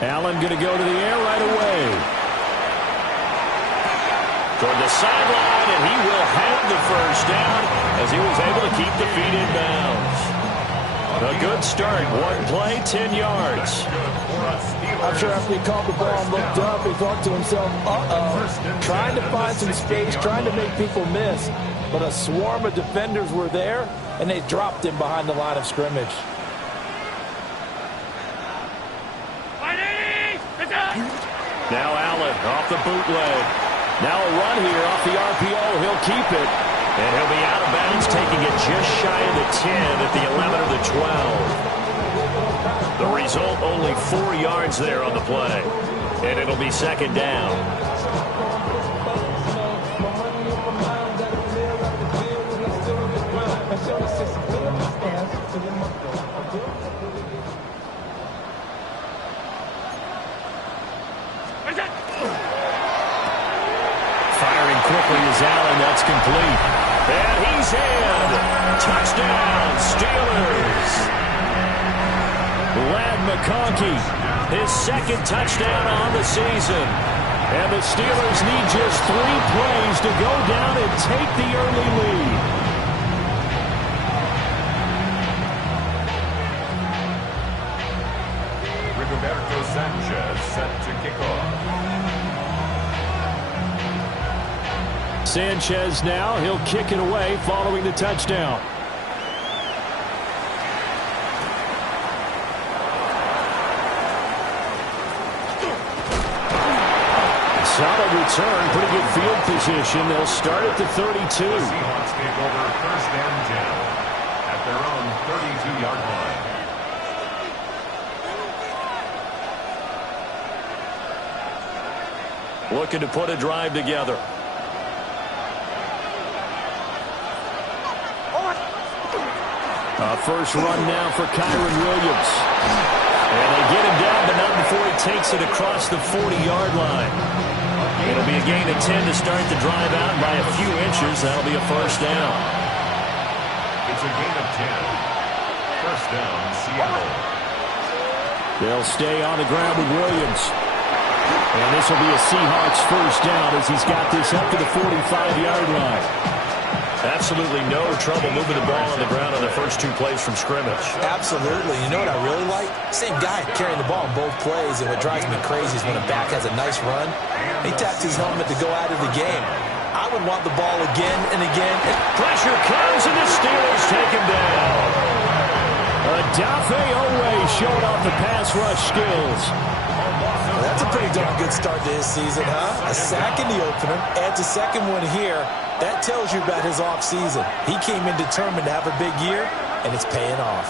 Allen going to go to the air right away. Toward the sideline, and he will have the first down as he was able to keep the feet in bounds. A good start. One play, 10 yards. I'm sure after he caught the ball and looked up, he thought to himself, uh-oh, trying to find some space, trying to make people miss. But a swarm of defenders were there, and they dropped him behind the line of scrimmage. Now Allen off the bootleg. Now a run here off the RPO. He'll keep it. And he'll be out of bounds, taking it just shy of the 10 at the 11 or the 12. The result, only 4 yards there on the play. And it'll be second down. Firing quickly is Allen. That's complete. And he's in. Touchdown, Steelers. Ladd McConkey, his second touchdown on the season. And the Steelers need just 3 plays to go down and take the early lead. Rigoberto Sanchez set to kick off. Sanchez now, he'll kick it away following the touchdown. Solid return, pretty good field position. They'll start at the 32. The Seahawks take over first and 10 at their own 32-yard line. Looking to put a drive together. First run now for Kyren Williams. And they get him down, but not before he takes it across the 40-yard line. It'll be a gain of 10 to start the drive out by a few inches. That'll be a first down. It's a gain of 10. First down, Seattle. They'll stay on the ground with Williams. And this will be a Seahawks first down as he's got this up to the 45-yard line. Absolutely no trouble moving the ball on the ground on the first 2 plays from scrimmage. Absolutely. You know what I really like? Same guy carrying the ball on both plays, and what drives me crazy is when a back has a nice run, he taps his helmet to go out of the game. I would want the ball again and again. Pressure comes, and the Steelers take him down. Odafe Oweh showing off the pass rush skills. Well, that's a pretty darn good start to his season, huh? A sack in the opener, adds a second one here. That tells you about his offseason. He came in determined to have a big year, and it's paying off.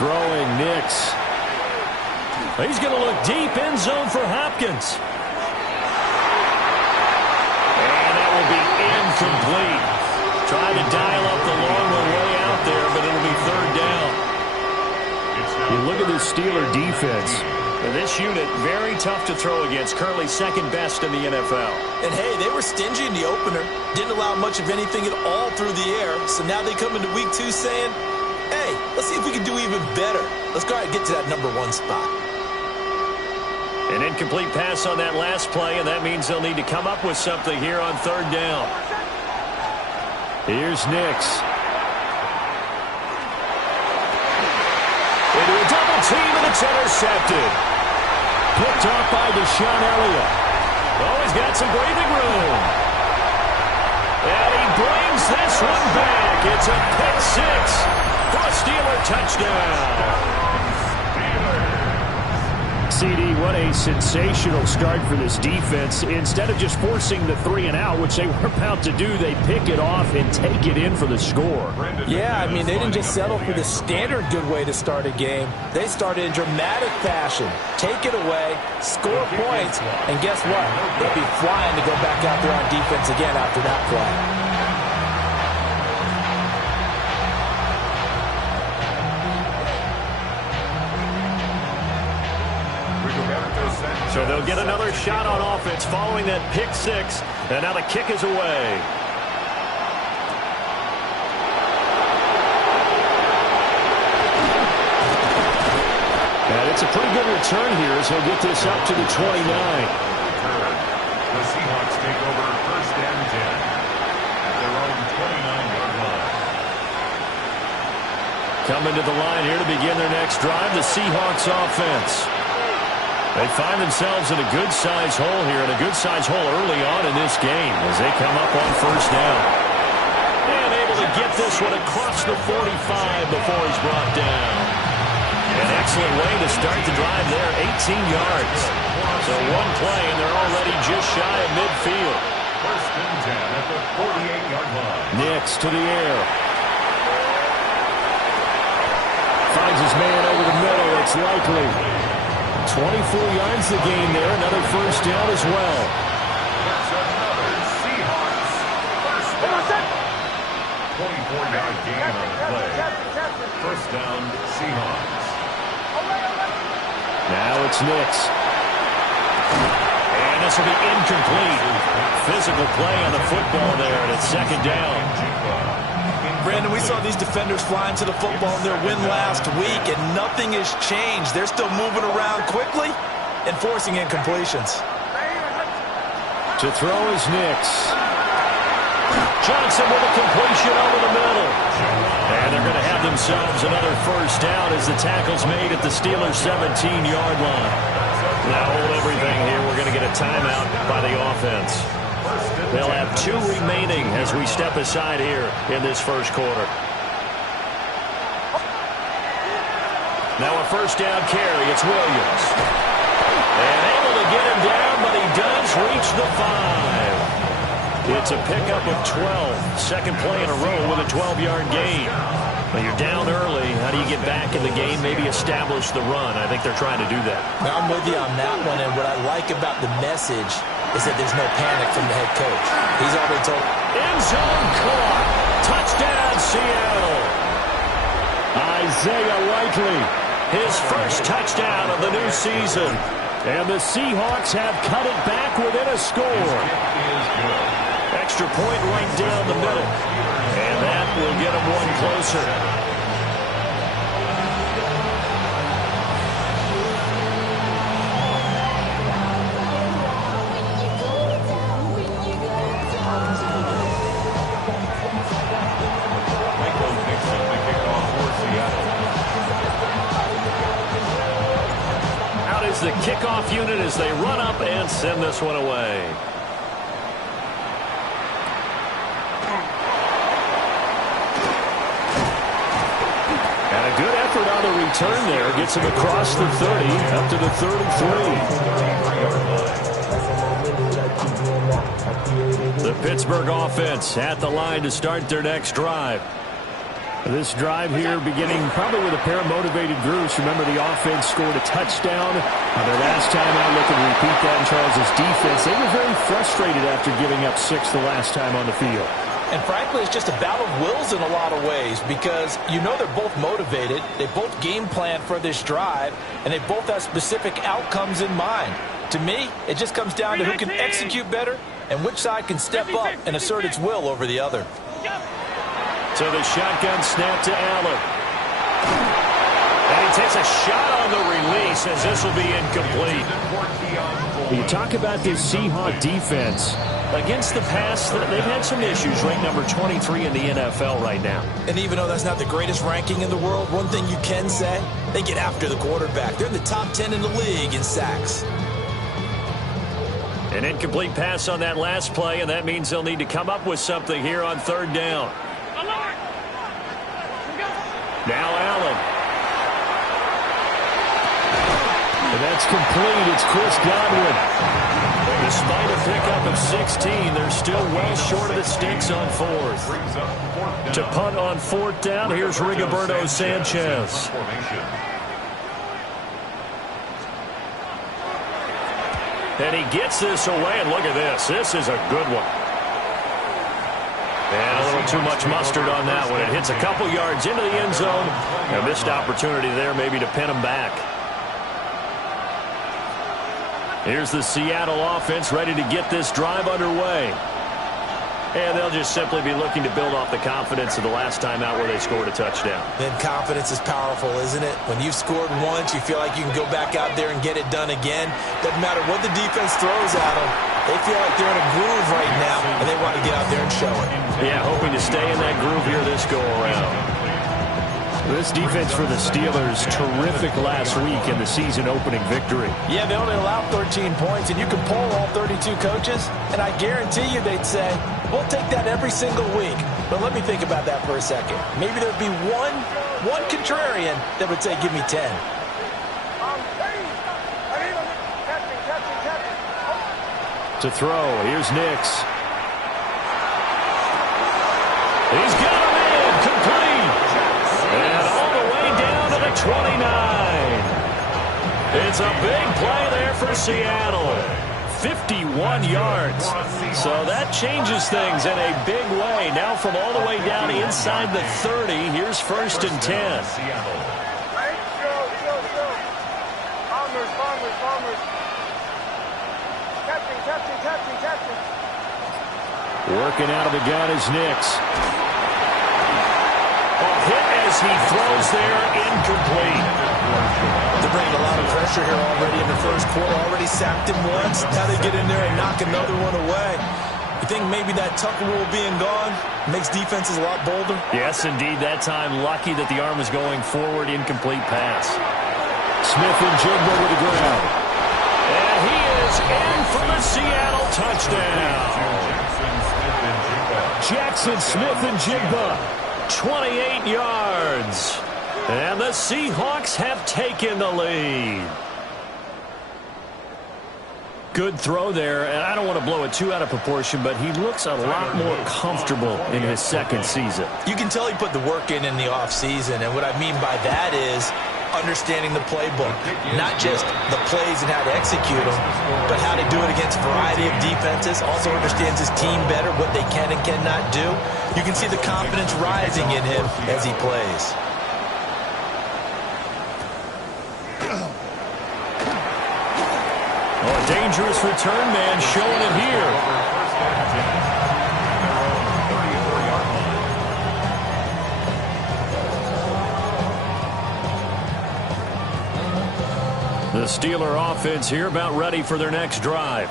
Throwing Nix. He's going to look deep end zone for Hopkins. And that will be incomplete. Trying to dial up the long one way out there, but it'll be third down. You look at this Steeler defense. This unit, very tough to throw against. Currently second best in the NFL. And, hey, they were stingy in the opener. Didn't allow much of anything at all through the air. So now they come into week 2 saying, hey, let's see if we can do even better. Let's go ahead and get to that number 1 spot. An incomplete pass on that last play, and that means they'll need to come up with something here on third down. Here's Nix. Into a double team, and it's intercepted. Picked off by Deshaun Elliott. Oh, he's got some breathing room. And he brings this one back. It's a pick 6 for a Steeler touchdown. CD, what a sensational start for this defense. Instead of just forcing the 3 and out, which they were about to do, they pick it off and take it in for the score. Yeah, I mean, they didn't just settle for the standard good way to start a game. They started in dramatic fashion. Take it away, score points, and guess what? They'll be flying to go back out there on defense again after that play. So they'll get another shot on offense following that pick 6. And now the kick is away. And it's a pretty good return here as he'll get this up to the 29. The Seahawks take over 1st and 10 at their own 29-yard line. Coming to the line here to begin their next drive, the Seahawks offense. They find themselves in a good-sized hole here, and a good-sized hole early on in this game as they come up on 1st down. And able to get this one across the 45 before he's brought down. An excellent way to start the drive there, 18 yards. So one play, and they're already just shy of midfield. 1st and 10 at the 48-yard line. Nix to the air. Finds his man over the middle. It's Likely. 24 yards the gain there. Another 1st down as well. That's another Seahawks 1st down. 24-yard gain on the play. 1st down, Seahawks. Now it's Nix. And this will be incomplete. Physical play on the football there, and it's 2nd down. Brandon, we saw these defenders flying to the football in their win last week, and nothing has changed. They're still moving around quickly and forcing incompletions. To throw is Nix. Johnson with a completion over the middle. And they're going to have themselves another 1st down as the tackle's made at the Steelers' 17-yard line. Now hold everything here. We're going to get a timeout by the offense. They'll have 2 remaining as we step aside here in this 1st quarter. Now a 1st down carry. It's Williams. And able to get him down, but he does reach the 5. It's a pickup of 12. 2nd play in a row with a 12-yard gain. Well, you're down early. How do you get back in the game? Maybe establish the run. I think they're trying to do that. Now, I'm with you on that one, and what I like about the message is that there's no panic from the head coach. He's already told. End zone caught. Touchdown, Seattle. Isaiah Likely, his 1st touchdown of the new season. And the Seahawks have cut it back within a score. Extra point right down the middle. And that will get them one closer. Out is the kickoff unit as they run up and send this one away. Good effort on the return there. Gets him across the 30, up to the 33. The Pittsburgh offense at the line to start their next drive. This drive here beginning probably with a pair of motivated groups. Remember, the offense scored a touchdown. Their last time out, looking to repeat that in Charles' defense. They were very frustrated after giving up 6 the last time on the field. And frankly, it's just a battle of wills in a lot of ways because you know they're both motivated. They both game plan for this drive, and they both have specific outcomes in mind. To me, it just comes down to who can execute better and which side can step up and assert its will over the other. So the shotgun snap to Allen. And he takes a shot on the release as this will be incomplete. You talk about this Seahawks defense. Against the pass, they've had some issues, ranked number 23 in the NFL right now. And even though that's not the greatest ranking in the world, one thing you can say, they get after the quarterback. They're in the top 10 in the league in sacks. An incomplete pass on that last play, and that means they'll need to come up with something here on 3rd down. Now Allen. And that's complete. It's Chris Godwin. Despite a pickup of 16, they're still well short of the sticks on 4th. To punt on 4th down, here's Rigoberto Sanchez. And he gets this away, and look at this. This is a good one. And a little too much mustard on that one. It hits a couple yards into the end zone. A missed opportunity there maybe to pin him back. Here's the Seattle offense ready to get this drive underway. And they'll just simply be looking to build off the confidence of the last time out where they scored a touchdown. Then confidence is powerful, isn't it? When you've scored once, you feel like you can go back out there and get it done again. Doesn't matter what the defense throws at them. They feel like they're in a groove right now, and they want to get out there and show it. Yeah, hoping to stay in that groove here this go-around. This defense for the Steelers, terrific last week in the season-opening victory. Yeah, they only allowed 13 points, and you can poll all 32 coaches, and I guarantee you they'd say, we'll take that every single week. But let me think about that for a second. Maybe there'd be one contrarian that would say, give me 10. To throw, here's Nix. He's got him in, complete. And all the way down to the 29. It's a big play there for Seattle. 51 yards. So that changes things in a big way. Now from all the way down inside the 30, here's 1st and 10. Working out of the gun is Nix. A hit as he throws there, incomplete. They're bringing a lot of pressure here already in the first quarter. Already sacked him once. Now they get in there and knock another one away. You think maybe that Tucker rule being gone makes defenses a lot bolder? Yes, indeed. That time, lucky that the arm was going forward. Incomplete pass. Smith-Njigba with the ground. And he is in for the Seattle touchdown. Jackson Smith-Njigba, 28 yards. And the Seahawks have taken the lead. Good throw there, and I don't want to blow it too out of proportion, but he looks a lot more comfortable in his second season. You can tell he put the work in the offseason, and what I mean by that is understanding the playbook. Not just the plays and how to execute them, but how to do it against a variety of defenses. Also understands his team better, what they can and cannot do. You can see the confidence rising in him as he plays. Oh, a dangerous return man showing it here. The Steeler offense here about ready for their next drive.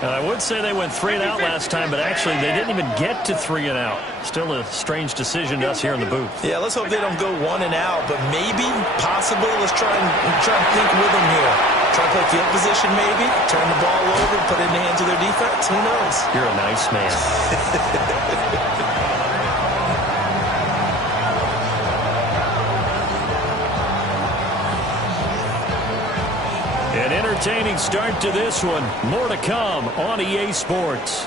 And I would say they went 3 and out last time, but actually they didn't even get to 3 and out. Still a strange decision to us here in the booth. Yeah, let's hope they don't go 1 and out, but maybe, possibly, let's try and think with them here. Try to play field position maybe, turn the ball over, put it in the hands of their defense. Who knows? You're a nice man. An entertaining start to this one. More to come on EA Sports.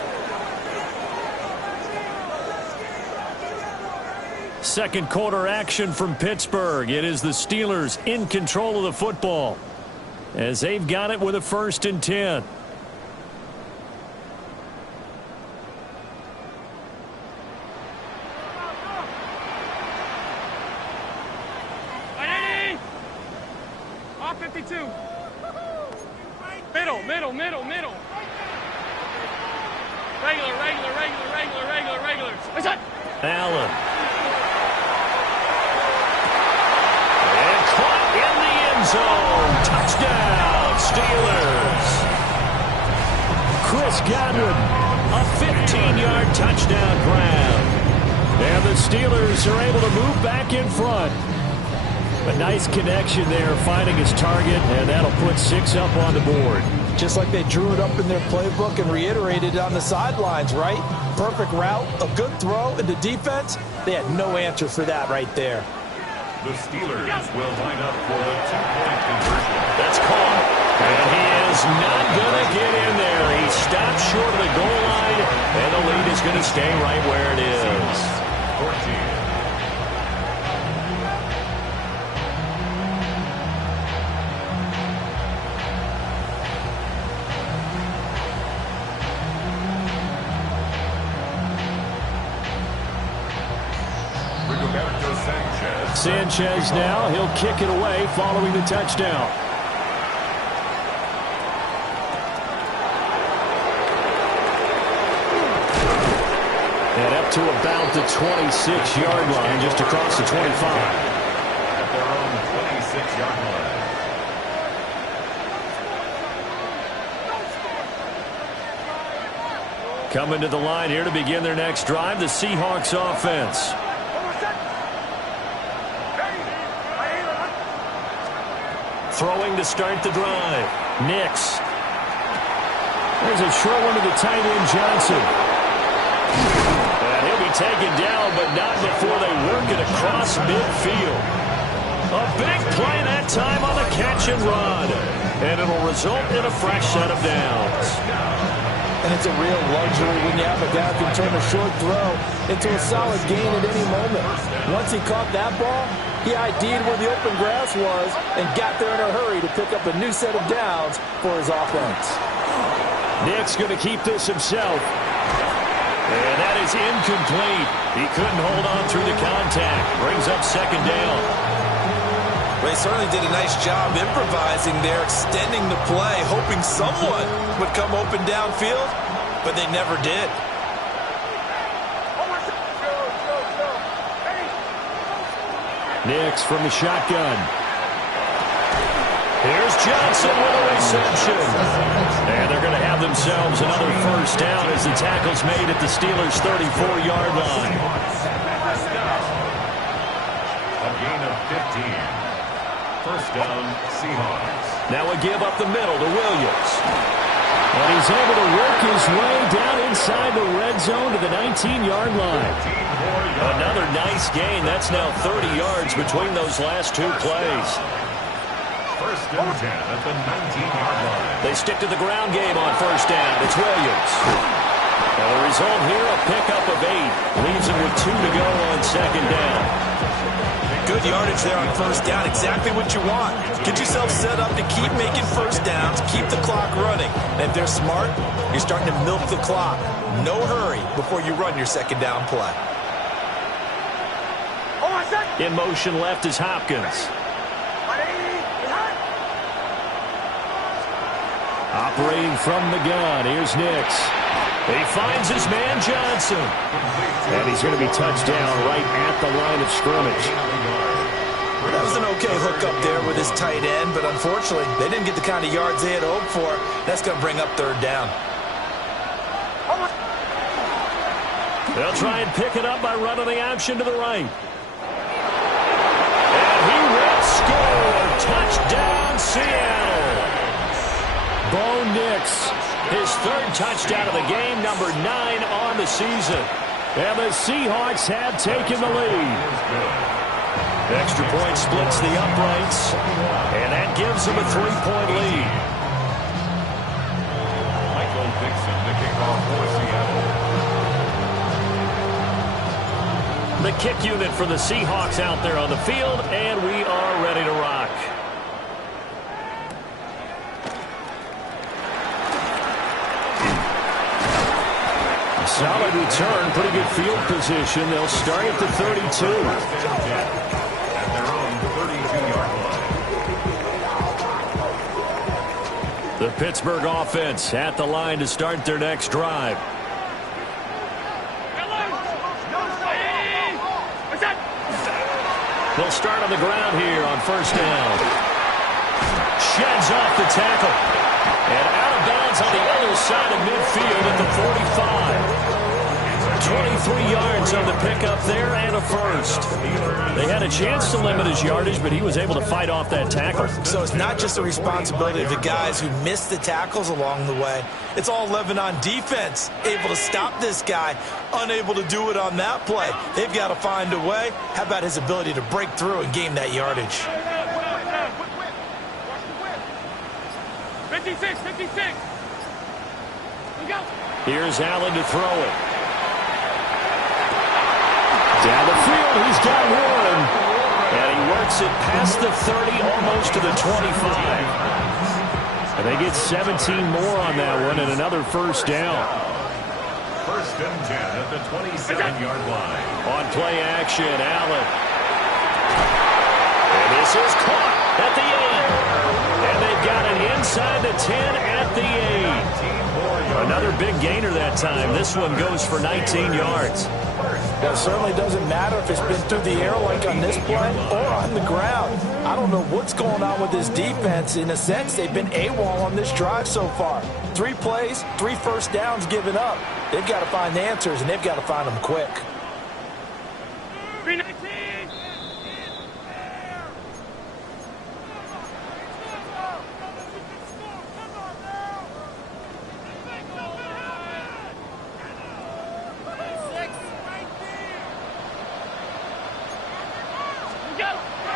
Second quarter action from Pittsburgh. It is the Steelers in control of the football as they've got it with a 1st and 10. Off 52. Middle. Regular. What's that? Allen. And caught in the end zone. Touchdown, Steelers. Chris Godwin, a 15-yard touchdown grab. And the Steelers are able to move back in front. A nice connection there, finding his target, and that'll put 6 up on the board. Just like they drew it up in their playbook and reiterated it on the sidelines, right? Perfect route, a good throw, and the defense, they had no answer for that right there. The Steelers will line up for the 2-point conversion. That's caught. And he is not going to get in there. He stops short of the goal line, and the lead is going to stay right where it is. 14. Sanchez now, he'll kick it away following the touchdown. to about the 26-yard line, just across the 25. At their own 26-yard line. Coming to the line here to begin their next drive, the Seahawks offense. Throwing to start the drive. Nix. There's a short one to the tight end, Johnson. And he'll be taken down, but not before they work it across midfield. A big play that time on the catch and run. And it'll result in a fresh set of downs. And it's a real luxury when you have a guy who can turn a short throw into a solid gain at any moment. Once he caught that ball, he ID'd where the open grass was and got there in a hurry to pick up a new set of downs for his offense. Nick's going to keep this himself. And that is incomplete. He couldn't hold on through the contact. Brings up second down. They certainly did a nice job improvising there, extending the play, hoping someone would come open downfield, but they never did. Nix from the shotgun. Here's Johnson with a reception. And they're going to have themselves another first down as the tackle's made at the Steelers' 34-yard line. A gain of 15. First down, Seahawks. Now a give up the middle to Williams. And he's able to work his way down inside the red zone to the 19-yard line. Another nice gain. That's now 30 yards between those last two plays. First and 10 at the 19-yard line. They stick to the ground game on first down. It's Williams. And the result here, a pickup of 8. Leaves him with 2 to go on second down. Good yardage there on first down. Exactly what you want. Get yourself set up to keep making first downs, keep the clock running. And if they're smart, you're starting to milk the clock. No hurry before you run your second down play. In motion left is Hopkins. Operating from the gun, here's Nix. He finds his man Johnson. And he's going to be touched down right at the line of scrimmage. That was an okay hookup there with his tight end, but unfortunately, they didn't get the kind of yards they had hoped for. That's going to bring up third down. They'll try and pick it up by running the option to the right. And he will score. Touchdown, Seattle. Bo Nix, his third touchdown of the game, number 9 on the season. And the Seahawks have taken the lead. Extra point splits the uprights, and that gives them a 3-point lead. Michael Dixon, the kickoff for Seattle. The kick unit for the Seahawks out there on the field, and we are ready to rock. Solid return, pretty good field position. They'll start at the 32. At their own 32-yard line. The Pittsburgh offense at the line to start their next drive. They'll start on the ground here on first down. Sheds off the tackle. And out of bounds on the other side of midfield at the 45. 23 yards on the pickup there and a first. They had a chance to limit his yardage, but he was able to fight off that tackle. So it's not just the responsibility of the guys who missed the tackles along the way. It's all Levin on defense, able to stop this guy, unable to do it on that play. They've got to find a way. How about his ability to break through and gain that yardage? 56, 56. We go. Here's Allen to throw it. Down the field, he's got one. And he works it past the 30, almost to the 25. And they get 17 more on that one and another first down. First and 10 at the 27-yard line. On play action, Allen. And this is caught at the 8. And they've got it inside the 10 at the 8. Another big gainer that time. This one goes for 19 yards. Well, it certainly doesn't matter if it's been through the air like on this play or on the ground. I don't know what's going on with this defense. In a sense, they've been AWOL on this drive so far. 3 plays, 3 first downs given up. They've got to find answers, and they've got to find them quick. 319.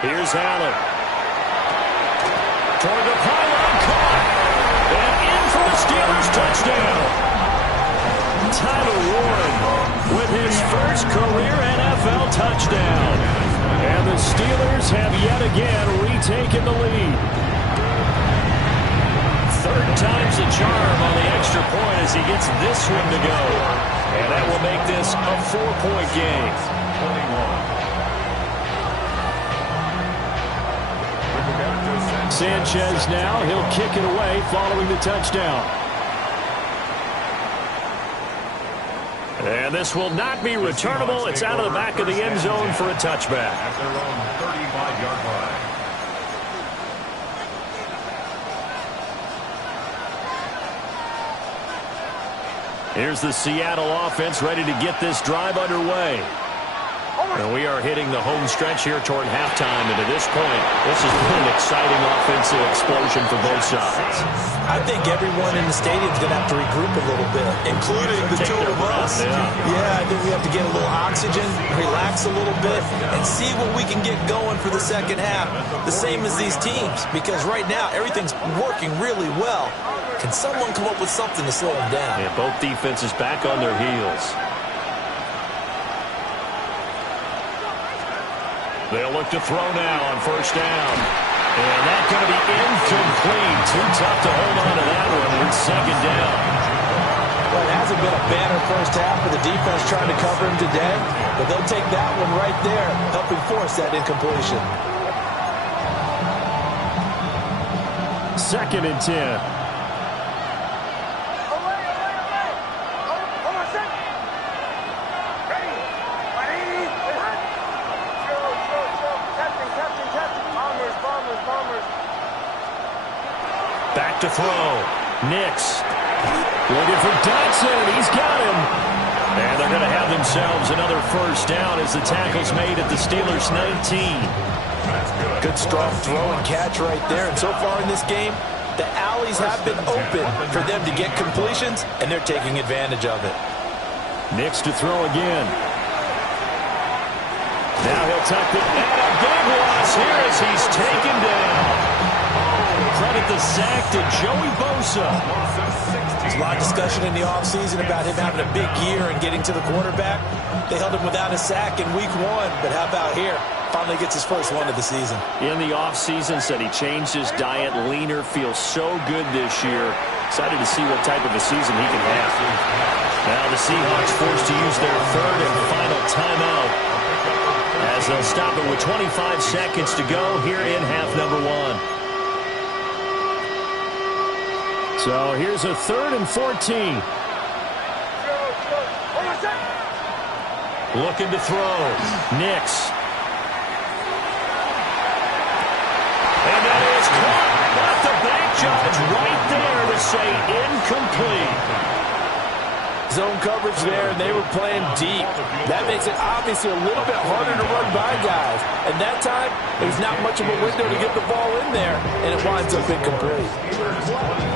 Here's Allen. Toward the pylon, caught. And in for the Steelers touchdown. Tyler Warren with his first career NFL touchdown. And the Steelers have yet again retaken the lead. 3rd time's the charm on the extra point as he gets this one to go. And that will make this a 4-point game. 21. Sanchez now, he'll kick it away following the touchdown. And this will not be returnable. It's out of the back of the end zone for a touchback. At their own 35-yard line. Here's the Seattle offense ready to get this drive underway. And we are hitting the home stretch here toward halftime. And to this point, this has been an exciting offensive explosion for both sides. I think everyone in the stadium is going to have to regroup a little bit, including the two of us. Yeah, I think we have to get a little oxygen, relax a little bit, and see what we can get going for the second half. The same as these teams, because right now everything's working really well. Can someone come up with something to slow them down? Yeah, both defenses back on their heels. They'll look to throw now on first down. And that's going to be incomplete. Too tough to hold on to that one. It's 2nd down. Well, it hasn't been a banner first half for the defense trying to cover him today, but they'll take that one right there, helping force that incompletion. 2nd and 10. Back to throw. Nix looking for Dotson. He's got him. And they're going to have themselves another first down as the tackle's made at the Steelers' 19. Good strong throw and catch right there. And so far in this game, the alleys have been open for them to get completions, and they're taking advantage of it. Nix to throw again. Now he'll tuck it. And a big loss here as he's taken down. Credit the sack to Joey Bosa. There's a lot of discussion in the offseason about him having a big year and getting to the quarterback. They held him without a sack in week 1, but how about here? Finally gets his first one of the season. In the offseason, said he changed his diet, leaner, feels so good this year. Excited to see what type of a season he can have. Now the Seahawks forced to use their 3rd and final timeout as they'll stop it with 25 seconds to go here in half number 1. So here's a 3rd and 14. Looking to throw. Nix. And that is caught. But the back judge right there to say incomplete. Zone coverage there, and they were playing deep. That makes it obviously a little bit harder to run by guys. And that time, there's not much of a window to get the ball in there, and it winds up incomplete.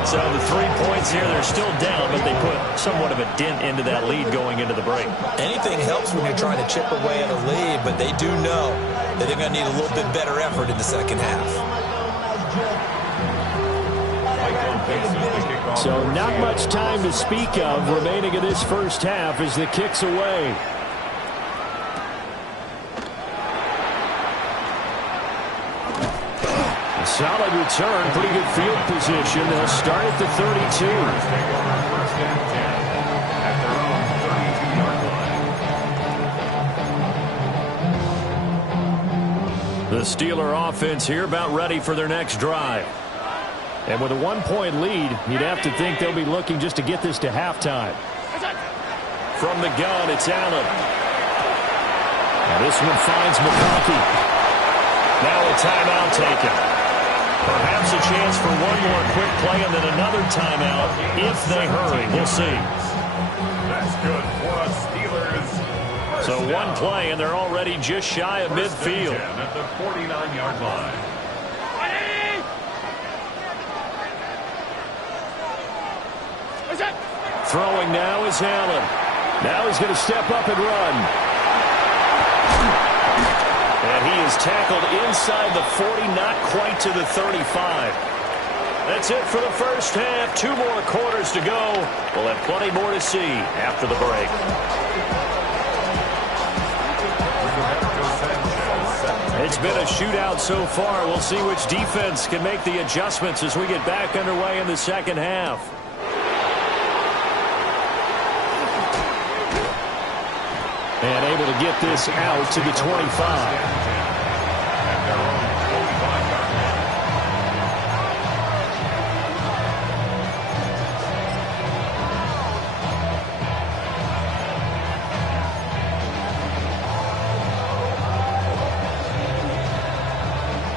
So the 3 points here, they're still down, but they put somewhat of a dent into that lead going into the break. Anything helps when you're trying to chip away at a lead, but they do know that they're going to need a little bit better effort in the second half. So not much time to speak of remaining in this first half as the kick's away. A solid return, pretty good field position. They'll start at the 32. The Steeler offense here about ready for their next drive. And with a 1-point lead, you'd have to think they'll be looking just to get this to halftime. From the gun, it's Allen. And this one finds McConkey. Now a timeout taken. Perhaps a chance for one more quick play and then another timeout if they hurry. We'll see. That's good for us Steelers. So one play, and they're already just shy of midfield. At the 49-yard line. Throwing now is Allen. Now he's going to step up and run. And he is tackled inside the 40, not quite to the 35. That's it for the first half. 2 more quarters to go. We'll have plenty more to see after the break. It's been a shootout so far. We'll see which defense can make the adjustments as we get back underway in the second half. And able to get this out to the 25.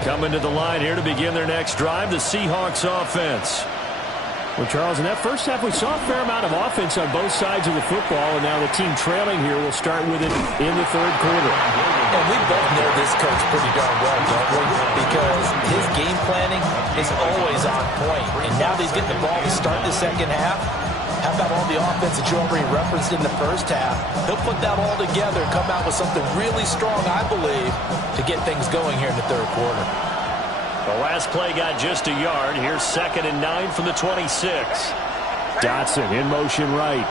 Coming to the line here to begin their next drive, the Seahawks offense. Well, Charles, in that first half, we saw a fair amount of offense on both sides of the football, and now the team trailing here will start with it in the third quarter. And we both know this coach pretty darn well, don't we? Because his game planning is always on point. And now that he's getting the ball to start the second half, how about all the offense that you already referenced in the first half? He'll put that all together and come out with something really strong, I believe, to get things going here in the third quarter. The last play got just a yard. Here's 2nd and 9 from the 26. Dotson in motion right.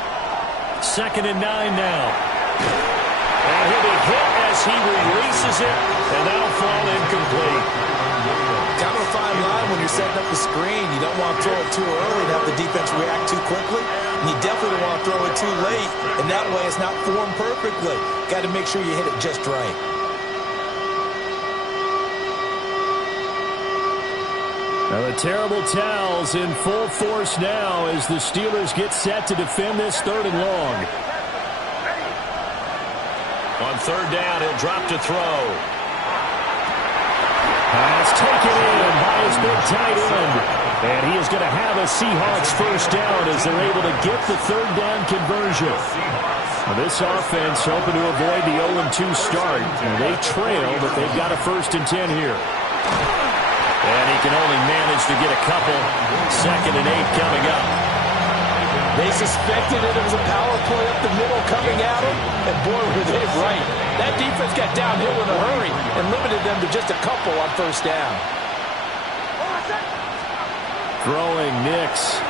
2nd and 9 now. And he'll be hit as he releases it, and that'll fall incomplete. Kind of a fine line when you're setting up the screen. You don't want to throw it too early and have the defense react too quickly. And you definitely don't want to throw it too late. And that way it's not formed perfectly. Got to make sure you hit it just right. Now the terrible towels in full force now as the Steelers get set to defend this 3rd and long. On 3rd down, he'll drop to throw. Pass taken in by his big tight end. And he is going to have a Seahawks first down as they're able to get the 3rd down conversion. Now this offense hoping to avoid the 0-2 start. And they trail, but they've got a 1st and 10 here. And he can only manage to get a couple. 2nd and 8 coming up. They suspected it was a power play up the middle coming at him. And boy, were they right. That defense got downhill in a hurry and limited them to just a couple on 1st down. Throwing Nix.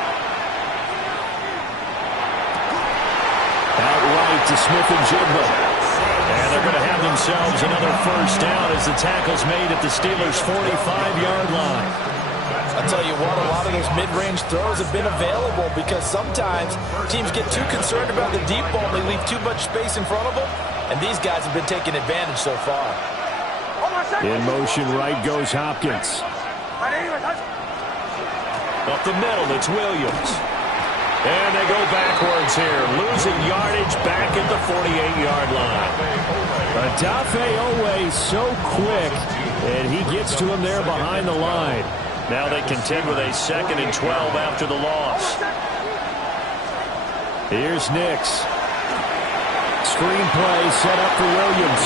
Outright to Smith-Njigba. And they're going to have themselves another 1st down as the tackle's made at the Steelers' 45-yard line. I'll tell you what, a lot of those mid-range throws have been available because sometimes teams get too concerned about the deep ball and they leave too much space in front of them. And these guys have been taking advantage so far. In motion right goes Hopkins. Up the middle, it's Williams. And they go backwards here, losing yardage back at the 48-yard line. Odafe Oweh so quick, and he gets to him there behind the line. Now they contend with a 2nd and 12 after the loss. Here's Nix. Screenplay set up for Williams.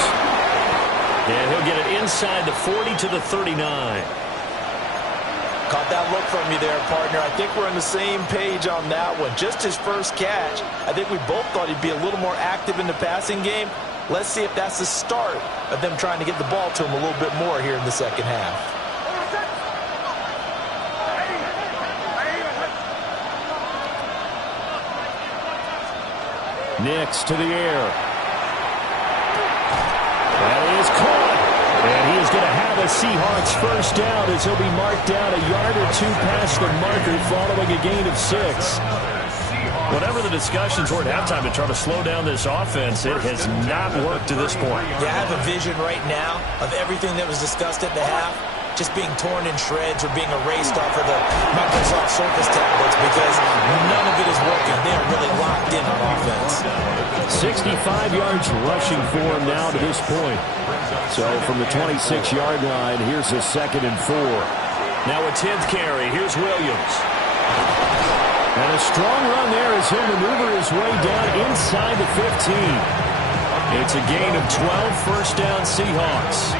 And he'll get it inside the 40 to the 39. Caught that look from you there, partner. I think we're on the same page on that one. Just his first catch. I think we both thought he'd be a little more active in the passing game. Let's see if that's the start of them trying to get the ball to him a little bit more here in the second half. Nix to the air. That is caught. And he is going to have a Seahawks first down as he'll be marked down a yard or 2 past the marker following a gain of 6. Whatever the discussions were at halftime to try to slow down this offense, it has not worked to this point. Yeah, I have a vision right now of everything that was discussed at the half. just being torn in shreds or being erased off of the Microsoft Surface tablets because none of it is working. They are really locked in on offense. 65 yards rushing for him now to this point. So from the 26-yard line, here's a 2nd and 4. Now a 10th carry. Here's Williams. And a strong run there as he'll maneuver his way down inside the 15. It's a gain of 12, first down Seahawks.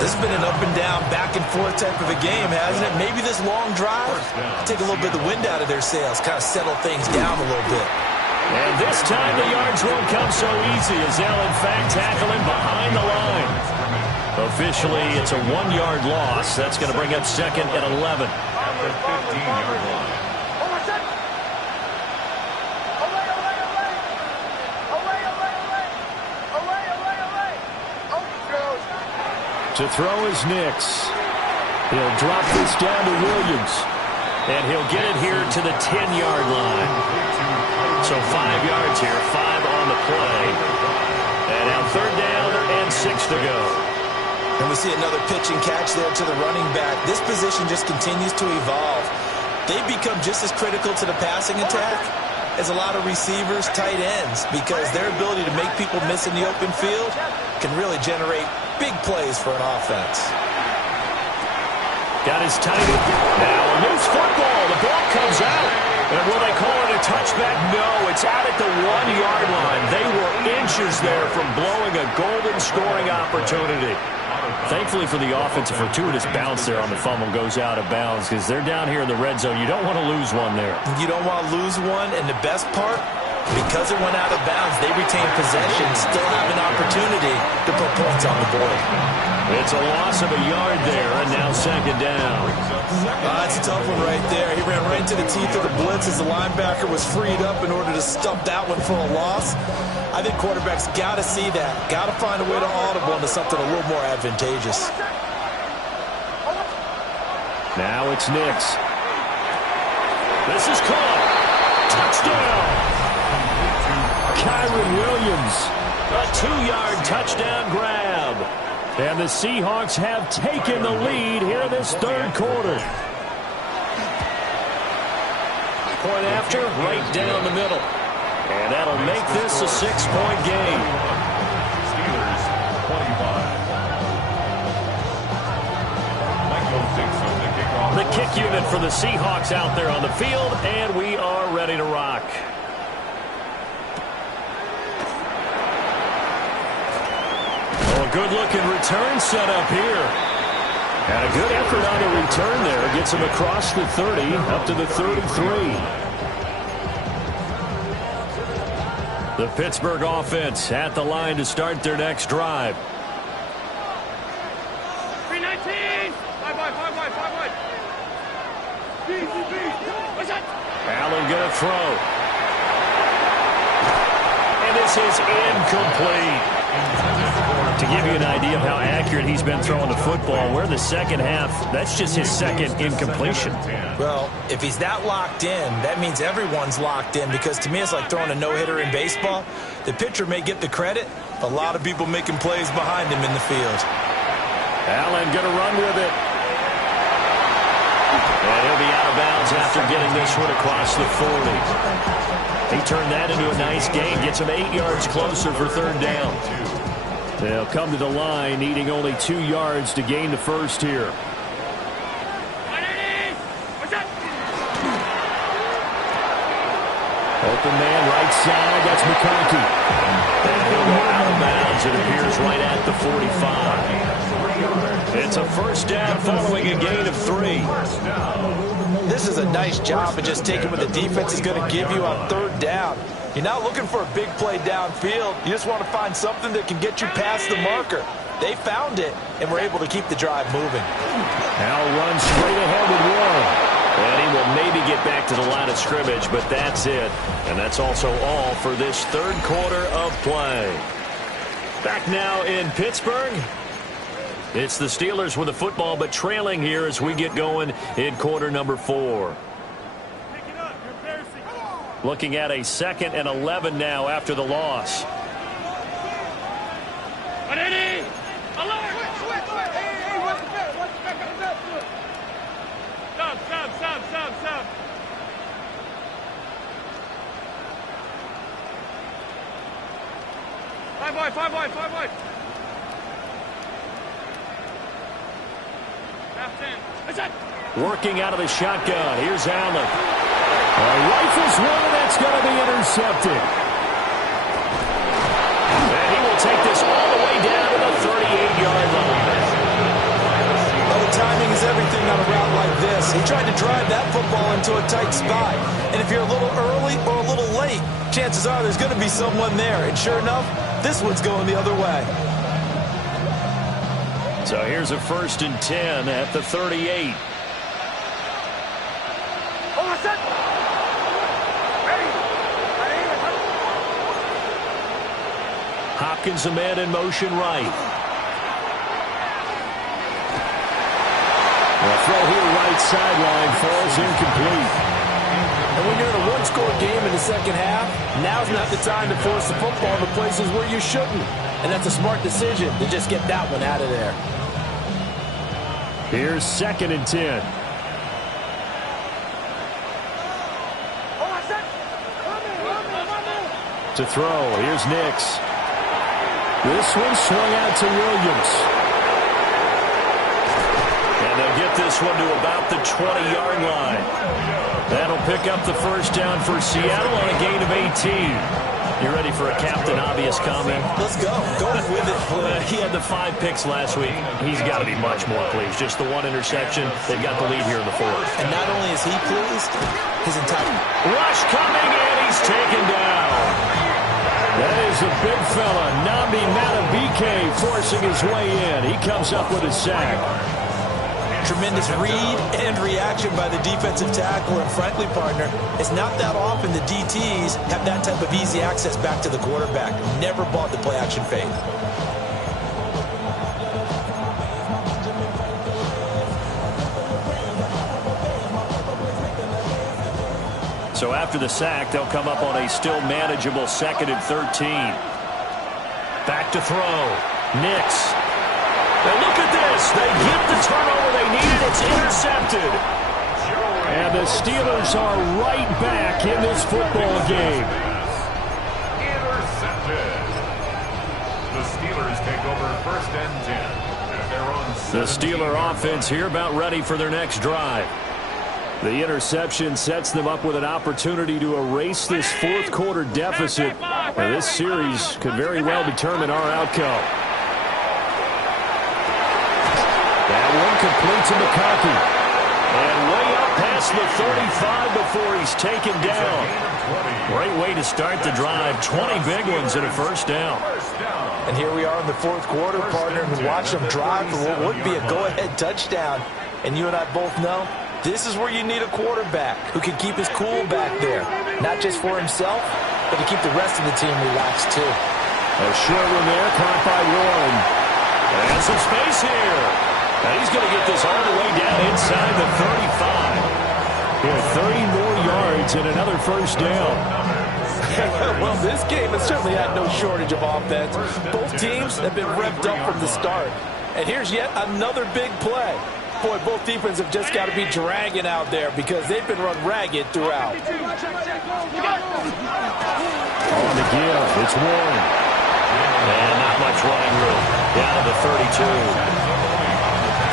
This has been an up-and-down, back-and-forth type of a game, hasn't it? Maybe this long drive, take a little bit of the wind out of their sails, kind of settle things down a little bit. And this time the yards won't come so easy as they'll, in fact, tackle him behind the line. Officially, it's a 1-yard loss. That's going to bring up 2nd and 11. At the 15-yard line. To throw is Nix. He'll drop this down to Williams. And he'll get it here to the 10-yard line. So 5 yards here, 5 on the play. And now 3rd down and 6 to go. And we see another pitch and catch there to the running back. This position just continues to evolve. They become just as critical to the passing attack as a lot of receivers, tight ends, because their ability to make people miss in the open field can really generate big plays for an offense. Got his tight end. Now a loose football. The ball comes out. And will they call it a touchback? No, it's out at the 1-yard line. They were inches there from blowing a golden scoring opportunity. Thankfully for the offense, a fortuitous bounce there on the fumble goes out of bounds because they're down here in the red zone. You don't want to lose one there. You don't want to lose one, and the best part, because it went out of bounds, they retain possession, still have an opportunity to put points on the board. It's a loss of a yard there, and now 2nd down. That's a tough one right there. He ran right into the teeth of the blitz as the linebacker was freed up in order to stop that one for a loss. I think quarterbacks got to see that. Got to find a way to audible into something a little more advantageous. Now it's Nix. This is caught. Touchdown. Kyren Williams. A 2-yard touchdown grab. And the Seahawks have taken the lead here in this 3rd quarter. Point after, right down the middle. And that'll make this a 6-point game. Steelers 25. The kick unit for the Seahawks out there on the field, and we are ready to rock. A good-looking return set up here. And a good effort on the return there. Gets him across the 30, up to the 33. The Pittsburgh offense at the line to start their next drive. 319! 5 wide. What's that? Allen going to throw. And this is incomplete. To give you an idea of how accurate he's been throwing the football, we're in the 2nd half. That's just his 2nd incompletion. Well, if he's that locked in, that means everyone's locked in, because to me it's like throwing a no-hitter in baseball. The pitcher may get the credit, but a lot of people making plays behind him in the field. Allen going to run with it. And he'll be out of bounds after getting this one across the 40. He turned that into a nice gain, gets him 8 yards closer for 3rd down. They'll come to the line, needing only 2 yards to gain the first here. Open man, right side, that's McConkey. And he'll go out of bounds, it appears, right at the 45. It's a 1st down following a gain of 3. This is a nice job of just taking what the defense is going to give you on 3rd down. You're not looking for a big play downfield. You just want to find something that can get you past the marker. They found it, and were able to keep the drive moving. Now runs straight ahead with one. And he will maybe get back to the line of scrimmage, but that's it. And that's also all for this 3rd quarter of play. Back now in Pittsburgh. It's the Steelers with the football, but trailing here as we get going in quarter number 4. Looking at a 2nd and 11 now after the loss. Five wide. Half 10. What's that? Working out of the shotgun. Here's Allen. Rifles one, and that's going to be intercepted. And he will take this all the way down to the 38-yard line. Well, the timing is everything on a route like this. He tried to drive that football into a tight spot. And if you're a little early or a little late, chances are there's going to be someone there. And sure enough, this one's going the other way. So here's a 1st and 10 at the 38. Hopkins, a man in motion right. The throw here right sideline falls incomplete. And when you're in a one-score game in the second half, now's not the time to force the football to places where you shouldn't. And that's a smart decision to just get that one out of there. Here's 2nd and 10. To throw, here's Nix. This one swung out to Williams. And they'll get this one to about the 20-yard line. That'll pick up the first down for Seattle on a gain of 18. You ready for a Captain Obvious comment? Let's go. Go with it. He had the 5 picks last week. He's got to be much more pleased. Just the one interception. They've got the lead here in the 4th. And not only is he pleased, his entire rush coming, and he's taken down. That is a big fella, Nnamdi Madubuike, forcing his way in. He comes up with a sack. Tremendous read and reaction by the defensive tackle. And frankly, partner, it's not that often the DTs have that type of easy access back to the quarterback. Never bought the play-action fade. So after the sack, they'll come up on a still manageable 2nd and 13. Back to throw. Nix. And look at this. They get the turnover they needed. It's intercepted. And the Steelers are right back in this football game. Intercepted. The Steelers take over 1st and 10 at their own. The Steeler offense here about ready for their next drive. The interception sets them up with an opportunity to erase this 4th quarter deficit. And this series could very well determine our outcome. That one complete to McConkey. And way up past the 35 before he's taken down. Great way to start the drive. 20 big ones and a 1st down. And here we are in the 4th quarter, partner, and watch them drive for what would be a go-ahead touchdown. And you and I both know this is where you need a quarterback who can keep his cool back there. Not just for himself, but to keep the rest of the team relaxed, too. A short one there, caught by Warren. And some space here. And he's going to get this all the way down inside the 35. Here, 30 more yards and another 1st down. Well, this game has certainly had no shortage of offense. Both teams have been revved up from the start. And here's yet another big play. Boy, both defenses have just got to be dragging out there because they've been run ragged throughout. On the give, it's Warren. And not much running room. Down to the 32.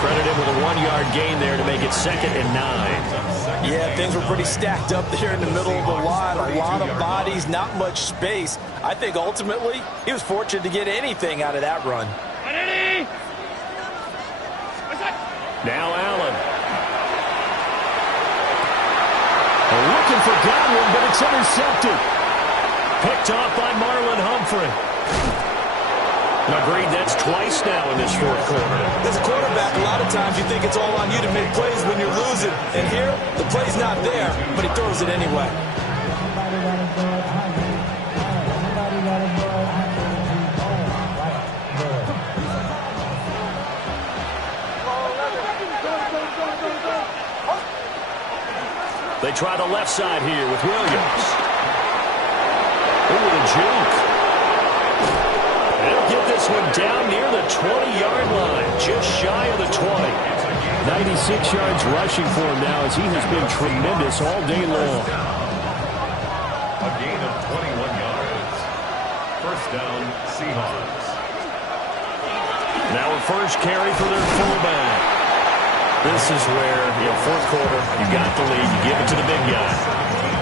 Credit him with a 1-yard gain there to make it 2nd and 9. Yeah, things were pretty stacked up there in the middle of the line. A lot of bodies, not much space. I think ultimately he was fortunate to get anything out of that run. Now Allen. Looking for Godwin, but it's intercepted. Picked off by Marlon Humphrey. Agreed, that's twice now in this 4th quarter. As a quarterback, a lot of times you think it's all on you to make plays when you're losing. And here, the play's not there, but he throws it anyway. They try the left side here with Williams. Ooh, the juke. They'll get this one down near the 20-yard line, just shy of the 20. 96 yards rushing for him now as he has been tremendous all day long. A gain of 21 yards. 1st First down, Seahawks. Now a first carry for their fullback. This is where, fourth quarter, you got the lead, you give it to the big guy.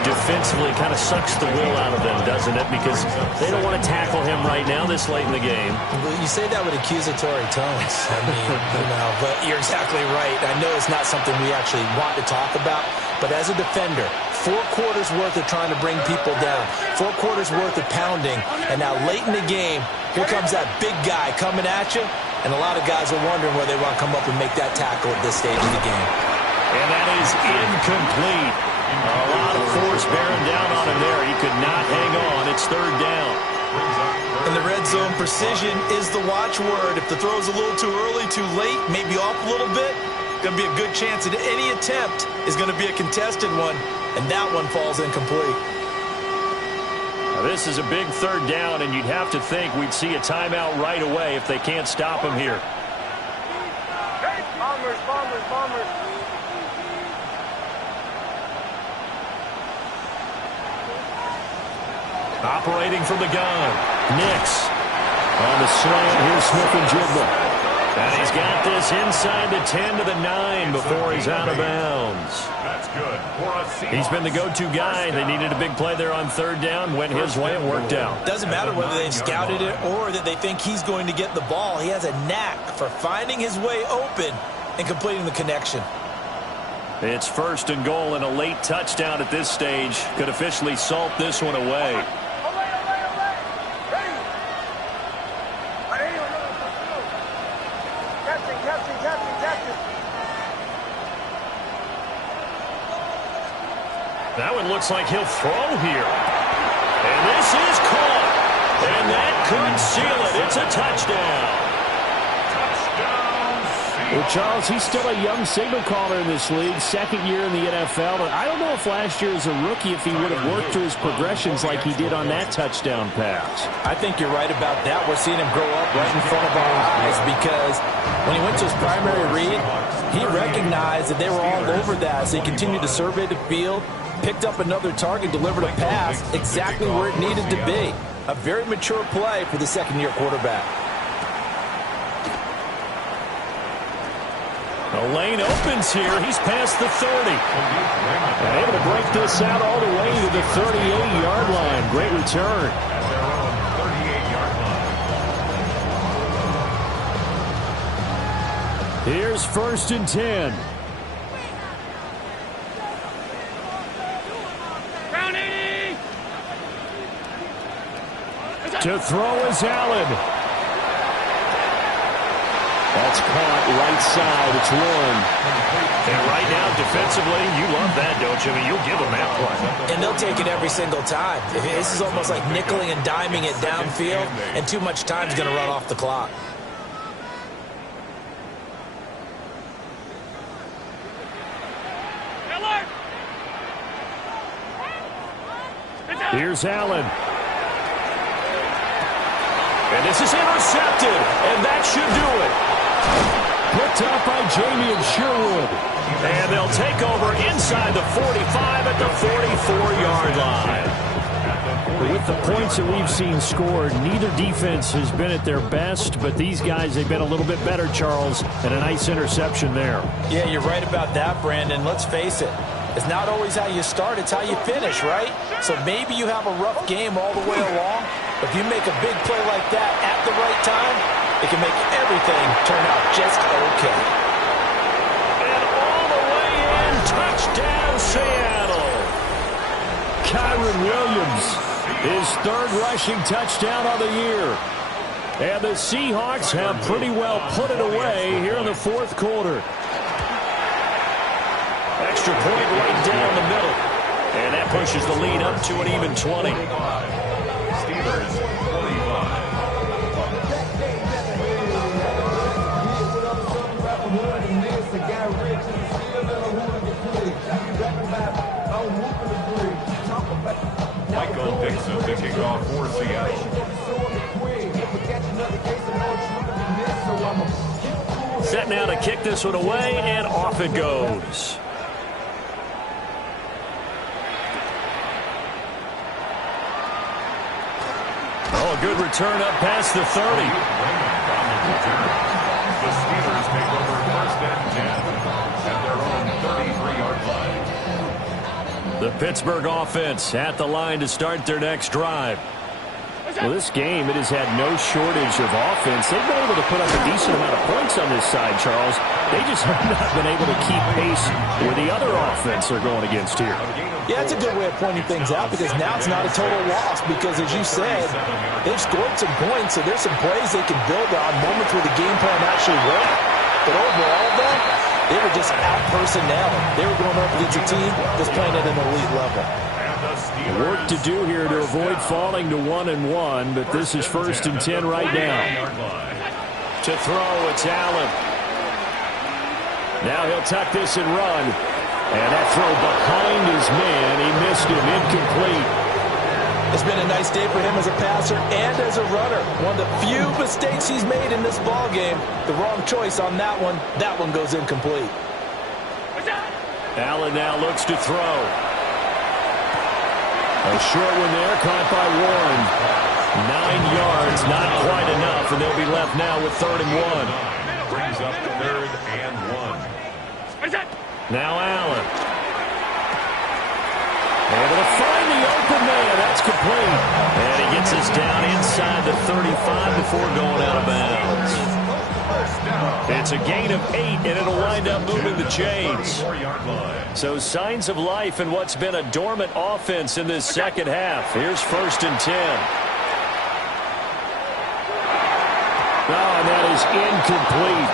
Defensively kind of sucks the will out of them, doesn't it? Because they don't want to tackle him right now this late in the game. Well, you say that with accusatory tones. I mean, but you're exactly right. I know it's not something we actually want to talk about, but as a defender, 4 quarters worth of trying to bring people down, 4 quarters worth of pounding, and now late in the game, here comes that big guy coming at you, and a lot of guys are wondering whether they want to come up and make that tackle at this stage of the game. And that is incomplete. A lot of force bearing down on him there. He could not hang on. It's third down. In the red zone, precision is the watchword. If the throw's a little too early, too late, maybe off a little bit, going to be a good chance that any attempt is going to be a contested one, and that one falls incomplete. Now, this is a big third down, and you'd have to think we'd see a timeout right away if they can't stop him here. Bombers, bombers, bombers. Operating from the gun, Nix. On the slant, here's Smith-Njigba. And he's got this inside the 10 to the 9 before he's out of bounds. That's good. He's been the go-to guy. They needed a big play there on third down. Went his way and worked out. Doesn't matter whether they've scouted it or that they think he's going to get the ball. He has a knack for finding his way open and completing the connection. It's first and goal, and a late touchdown at this stage could officially salt this one away. That one looks like he'll throw here. And this is caught. And that could seal it. It's a touchdown. Well, Charles, he's still a young signal caller in this league, second year in the NFL. But I don't know if last year as a rookie if he would have worked through his progressions like he did on that touchdown pass. I think you're right about that. We're seeing him grow up right in front of our eyes because when he went to his primary read, he recognized that they were all over that. So he continued to survey the field, picked up another target, delivered a pass exactly where it needed to be. A very mature play for the second-year quarterback. The lane opens here. He's past the 30. And able to break this out all the way to the 38-yard line. Great return. At their own 38-yard line. Here's first and 10. Round 80. To throw is Allen. That's caught right side. It's one. And right now, defensively, you love that, don't you? I mean, you'll give them that play. And they'll take it every single time. This is almost like nickeling and diming it downfield, and too much time is going to run off the clock. Here's Allen. And this is intercepted, and that should do it. Picked up by Jamie and Sherwood. And they'll take over inside the 45 at the 44-yard line. With the points that we've seen scored, neither defense has been at their best, but these guys, they've been a little bit better, Charles, and a nice interception there. Yeah, you're right about that, Brandon. Let's face it. It's not always how you start, it's how you finish, right? So maybe you have a rough game all the way along, but if you make a big play like that at the right time, it can make everything turn out just okay. And all the way in, touchdown Seattle. Kyren Williams, his third rushing touchdown of the year. And the Seahawks have pretty well put it away here in the fourth quarter. Extra point right down the middle. And that pushes the lead up to an even 20. Steelers 45. Michael Dixon to kick off for Seattle. Set now to kick this one away, and off it goes. good return up past the 30. The Steelers take over first and 10 at their own 33-yard line. The Pittsburgh offense at the line to start their next drive. Well, this game, it has had no shortage of offense. They've been able to put up a decent amount of points on this side, Charles. They just have not been able to keep pace with the other offense they're going against here. Yeah, it's a good way of pointing things out because now it's not a total loss because, as you said, they've scored some points, so there's some plays they can build on, moments where the game plan actually worked. But overall, though, they were just out-personnel. They were going up against a team that's playing at an elite level. Work to do here to avoid falling to 1-1, but this is first and 10 right now. To throw, it's Allen. Now he'll tuck this and run. And that throw behind his man, he missed him, incomplete. It's been a nice day for him as a passer and as a runner. One of the few mistakes he's made in this ball game. The wrong choice on that one. That one goes incomplete. Allen now looks to throw. A short one there, caught by Warren. 9 yards, not quite enough, and they'll be left now with 3rd and 1. Brings up 3rd and 1. Now Allen. Able to find the open man. That's complete. And he gets us down inside the 35 before going out of bounds. It's a gain of 8, and it'll wind up moving the chains. So signs of life in what's been a dormant offense in this second half. Here's 1st and 10. And that is incomplete.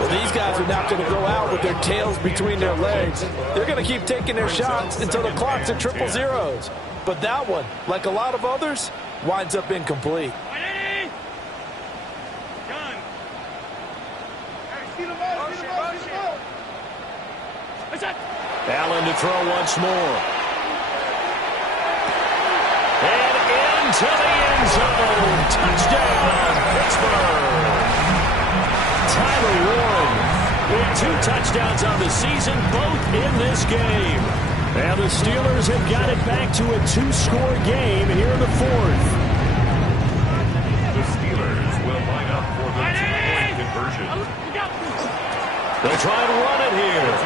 Well, these guys are not going to go out with their tails between their legs. They're going to keep taking their shots until the clock's at 000. But that one, like a lot of others, winds up incomplete. Allen to throw once more. And into the end zone. Touchdown, Pittsburgh. Tyler Warren with 2 touchdowns on the season, both in this game. And the Steelers have got it back to a 2-score game here in the 4th. The Steelers will line up for the 2-point conversion. They'll try to run it here.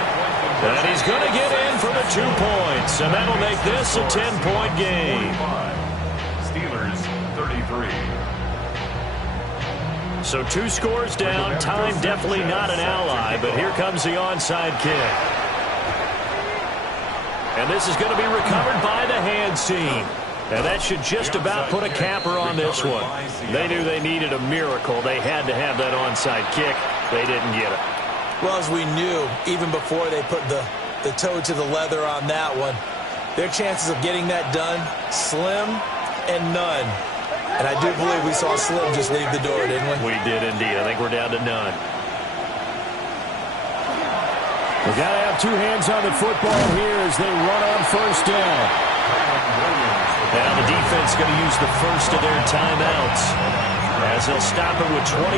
And he's going to get in for the 2 points. And that'll make this a 10-point game. Steelers 33. So 2 scores down. Time definitely not an ally. But here comes the onside kick. And this is going to be recovered by the hands team. And that should just about put a capper on this one. They knew they needed a miracle. They had to have that onside kick. They didn't get it. Well, as we knew, even before they put the toe to the leather on that one, their chances of getting that done, slim and none. And I do believe we saw Slim just leave the door, didn't we? We did indeed. I think we're down to none. We've got to have 2 hands on the football here as they run on 1st down. Now the defense going to use the first of their timeouts as they'll stop it with 25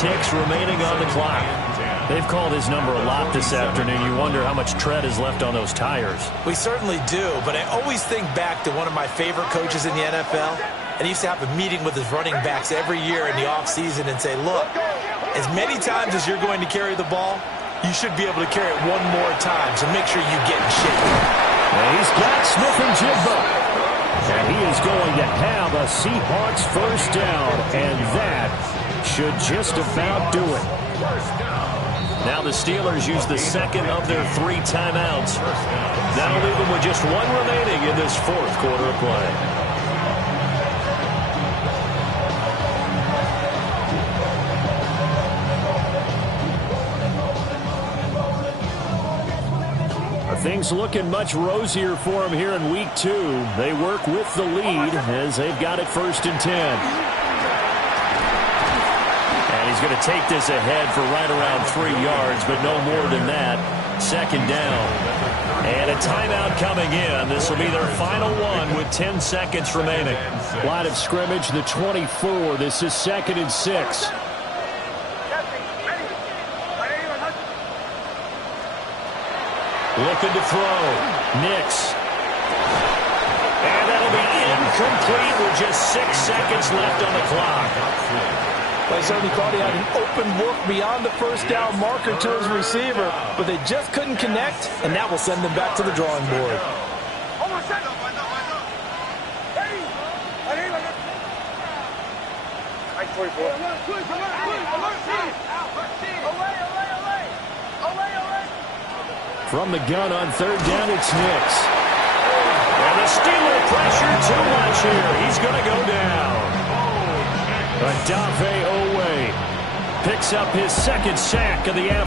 ticks remaining on the clock. They've called his number a lot this afternoon. You wonder how much tread is left on those tires. We certainly do, but I always think back to one of my favorite coaches in the NFL, and he used to have a meeting with his running backs every year in the offseason and say, look, as many times as you're going to carry the ball, you should be able to carry it one more time, so make sure you get in shape. And he's got Smith-Njigba. And he is going to have a Seahawks 1st down, and that should just about do it. Now the Steelers use the second of their 3 timeouts. That'll leave them with just 1 remaining in this 4th quarter of play. Things looking much rosier for them here in week 2. They work with the lead as they've got it 1st and 10. And he's going to take this ahead for right around 3 yards, but no more than that. 2nd down. And a timeout coming in. This will be their final one with 10 seconds remaining. Line of scrimmage, the 24. This is 2nd and 6. Looking to throw. Nix. And that'll be complete with just 6 seconds left on the clock. They certainly thought he had an open look beyond the first down marker to his receiver, but they just couldn't connect, and that will send them back to the drawing board. From the gun on third down, it's Nix. And the Steeler pressure too much here. He's going to go down. Odafe Oweh picks up his second sack of the afternoon.